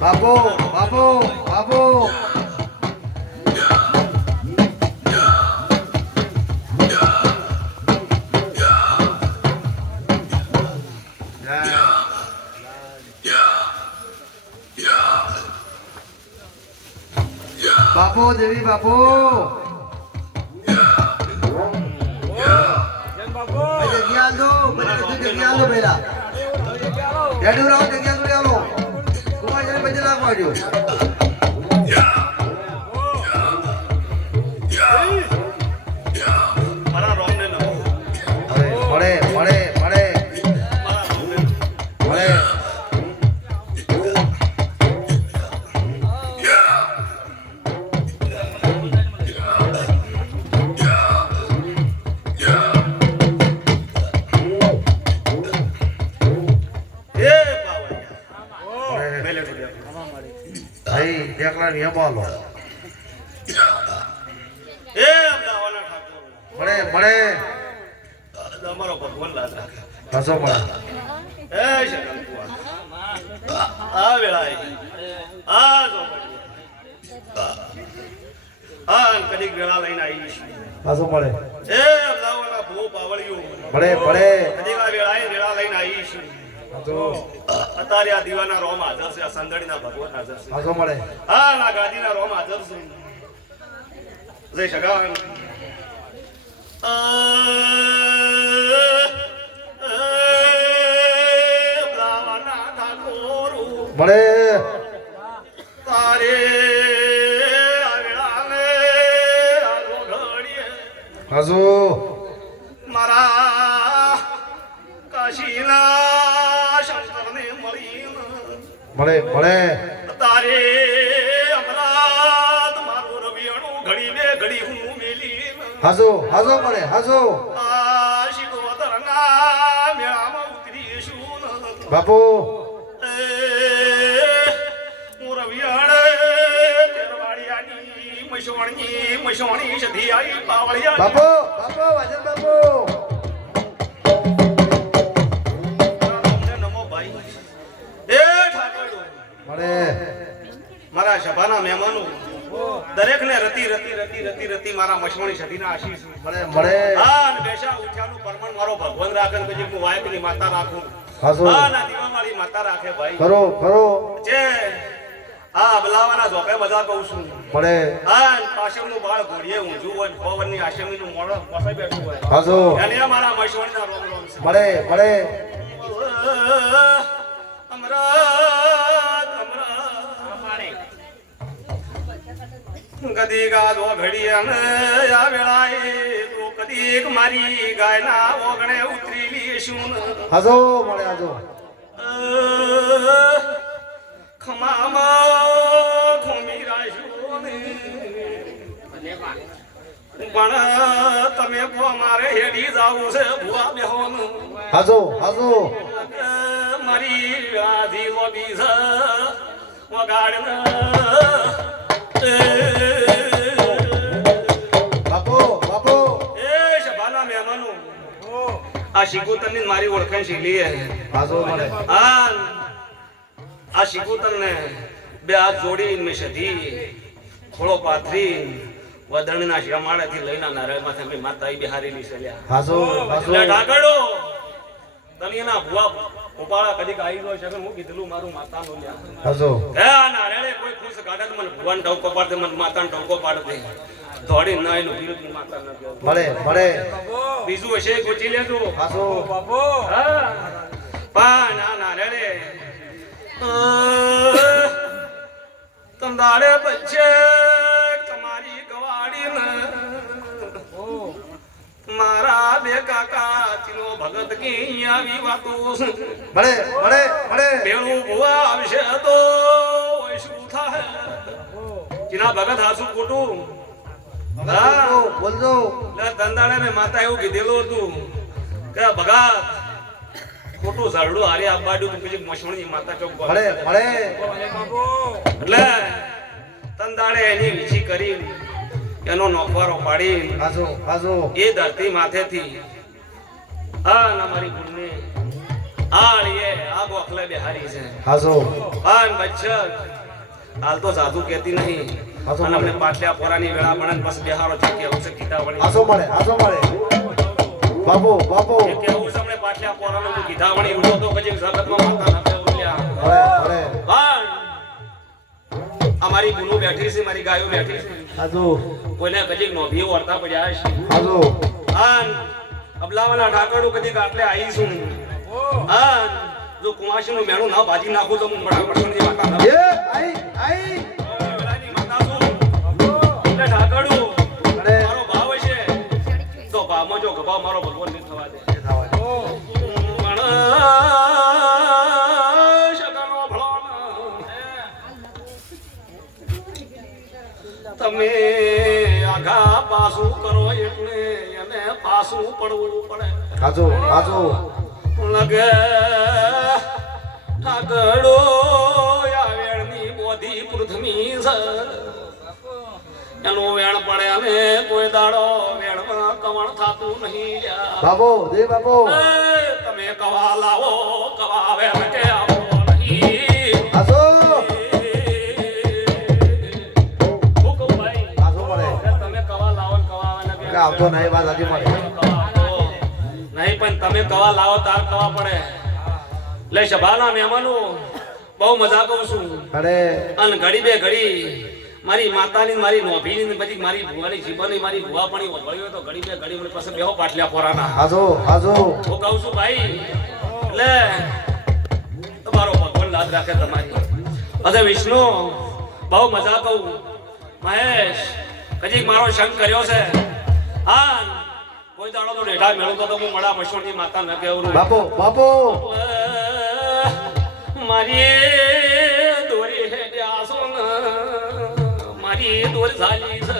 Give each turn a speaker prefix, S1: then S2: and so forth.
S1: બાપુ બાપુ બાપુ બાપુ દેવી બાપુ જગ્યા આલો પેલા હેડું રાવ જગ્યા સુધી આવો. કુમાર જઈને પછી લાખ વાગ્યો
S2: એ ઠાકોર.
S1: મળે મળે
S2: અમારો ભગવાન લાજ રાખે.
S1: હસો મળે
S2: એ. આ વેળાએ આ જો આ કદીક વેળા લઈને આવીશું.
S1: હસો મળે
S2: એ અમદાવાદના ભૂ બાવળિયું.
S1: મળે મળે
S2: કદીક આ વેળાએ વેળા લઈને આવીશું. અત્યારે આ દીવાના રોમ હાજર છે આ સંદડીના ભગવાન હાજર છે.
S1: હસો મળે.
S2: હા ના ગાદીના રોમ હાજર છે. જય સગાન
S1: મળે.
S2: તારે ઘડીએ. મારા કાશીના
S1: મળે મળે
S2: તારે અમરાત મારું રવિયાણું ઘડી બે ઘડી હું મેલી.
S1: હાજો હસો મળે
S2: ન.
S1: બાપુ.
S2: હું રવિયાણે
S1: બાપુ બાપુ વાજન બાપુ.
S2: મારા મસવણી સદીના આશીષ.
S1: મળે મળે.
S2: હા અને બેસા ઉઠ્યાનું પરમણ મારો ભગવાન રાખે ને પછી હું વાયકની માતા રાખું. હા ના દીવાવાળી માતા રાખે ભાઈ.
S1: કરો કરો
S2: જે હા બલાવાના ઝોપે બધા કહું છું.
S1: પડે
S2: હા પાછળનું બાળ ઘોડીએ ઊંધું હોય પવનની આશમીનું મોડો પાસે બેઠું હોય.
S1: હાજો
S2: એને મારા મસવણીના રોમ રોમ પડે
S1: પડે મળે
S2: અમરાત અમરાત કદી ગાદો ઘડી અને આ વેળાએ તો કદીક મારી ગાયના ઓગણે ઉતરી લીશું
S1: હજો મળે હજો.
S2: ખમામાં ખોમી રાખ્યું પણ તમે મારે હેડી જાવું છે ભુવા બેહોનું.
S1: હસો હસો
S2: મારી આધી લોબી છે વગાડ આ શિકોતરની મારી ઓળખાણ શીલી આ આ શિકોતરને બે હાથ જોડી મેં સધી. ખોળો પાથરી વદણના શિયામાળાથી લઈને નારાયણ માથે મેં માતા બિહારેલી છે લ્યા. લે ઢાકડો તને એના ભુવા ઉપાડા કદી આવી ગયો છે કે હું કીધેલું મારું માતાનું લ્યા.
S1: હસો
S2: હે નારાયણે કોઈ ખુશ કાઢે મને ભુવાન ટોકો પાડ દે મને માતા ટોકો પાડ. દે દોડી ન એનું વિરુદ્ધ માતા ન
S1: મળે મળે
S2: બીજું હશે ગોચી લેજો.
S1: હાસો.
S2: બાપો હા. પા ના ના રે રે. તંદાડે બચ્ચે તમારી ગવાડીને. મારા બે કાકા ચીનો ભગત કી આવી વાતો
S1: મળે મળે મળે
S2: બેણું ભુવા આવશે તો શું થાય ચિના ભગત હાસુ ખોટું.
S1: બોલજો
S2: ને માતા એવું કીધેલું હતું કે ભગા ખોટું ઝાડું હારે આબાડ્યું તો મસવણી માતા ચોક.
S1: મળે મળે
S2: એટલે તંદાડે એની વીછી કરી એનો નોખવારો પાડી. એ ધરતી માથેથી આ ના મારી ગુણને આળીએ આ ગોખલે બેહારી છે.
S1: હાસો
S2: પાન બચ્ચર હાલ તો સાધુ કહેતી નહીં. અને અમને પાછલા પોરાની વેળા પણ બસ બેહારો છે કેવું છે કીધા વળી
S1: આસો મળે આસો મળે. બાપુ બાપુ.
S2: કે કેવું છે અમને પાછલા પોરાનો તું કીધા વળી ઉડો તો કજી જગતમાં માતા નથી બોલ્યા
S1: અરે અરે
S2: પણ અમારી ગુરુ બેઠી છે મારી ગાયો બેઠી છે.
S1: હાસો
S2: કોઈને કદી નોભી વર્તા પડ્યા છે.
S1: હાસો
S2: આન અબલાવાના ઠાકરનું કદી આટલે આવીશું આન જો કુમાશીનું મેળું ના ભાજી નાખું તો હું બડા પસંદની માતા ના
S1: એ આઈ આઈ.
S2: ગભાવ મારો ભગવાન નહીં થવા દે. તમે આઘા પાછું કરો એટલે એને પાછું પડવું પડે.
S1: હાસો હાસો
S2: લગે ઠાકડો આ વેણની બોધી પૃથ્વી સર એનું વેણ પડે અને કોઈ દાડો વેણમાં કવણ થાતું નહીં
S1: બાબો દે
S2: બાબો. તમે કવા લાવો કવા વેણ કે આવો નહીં.
S1: હાસો
S2: ભાઈ
S1: હાસો
S2: તમે કવા લાવો કવા આવે ને
S1: કે આવતો નહીં વાત આજે મળે.
S2: નહીં પણ તમે કવા લાવો તાર કવા પડે. એટલે સભાના મહેમાનો. બહુ મજા કહું છું.
S1: અરે.
S2: અને ઘડી બે ઘડી મારી માતાની મારી નોભીની ને બધી મારી ભુવાની જીવનની મારી ભુવા પણ વળ્યો તો ઘડી બે ઘડી મને પાસે બેહો પાટલ્યા પોરાના
S1: હાજો હાજો.
S2: હું કહું છું ભાઈ એટલે તમારો ભગવાન લાદ રાખે તમારી. અરે વિષ્ણુ બહુ મજા કહું મહેશ કજીક મારો શંખ કર્યો છે. હા કોઈ દાડો તો ડેઢા મેળવતો તો હું મળા મશોની માતા ન કેવું
S1: બાપો બાપુ.
S2: મારી dores alheias